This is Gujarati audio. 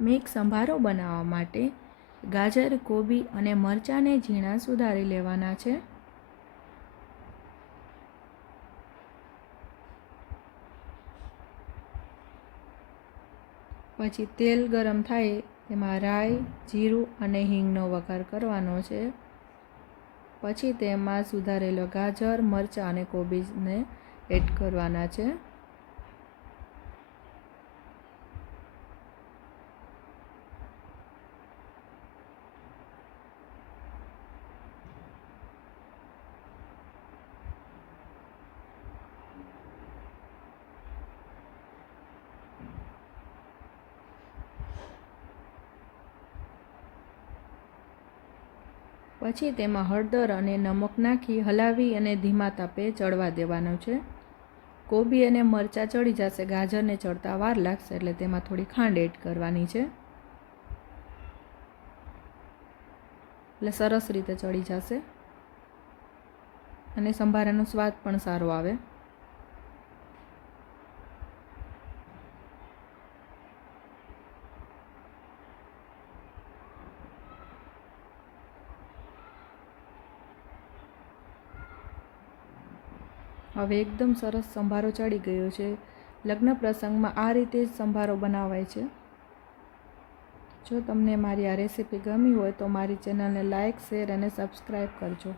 મિક્સ સંભારો બનાવવા માટે ગાજર, કોબી અને મરચાંને ઝીણા સુધારી લેવાના છે. પછી તેલ ગરમ થાય તેમાં રાઈ, જીરું અને હિંગનો વઘાર કરવાનો છે. પછી તેમાં સુધારેલો ગાજર, મરચાં અને કોબીજને એડ કરવાના છે. પછી તેમાં હળદર અને નમક નાખી, હલાવી અને ધીમા તાપે ચડવા દેવાનો છે. કોબી અને મરચાં ચડી જશે, ગાજરને ચડતા વાર લાગશે એટલે તેમાં થોડી ખાંડ એડ કરવાની છે. એટલે સરસ રીતે ચડી જશે અને સંભારાનો સ્વાદ પણ સારો આવે. હવે એકદમ સરસ સંભારો ચડી ગયો છે. લગ્ન પ્રસંગમાં આ રીતે જ સંભારો બનાવાય છે. જો તમને મારી આ રેસીપી ગમી હોય તો મારી ચેનલને લાઇક શેર અને સબસ્ક્રાઈબ કરજો.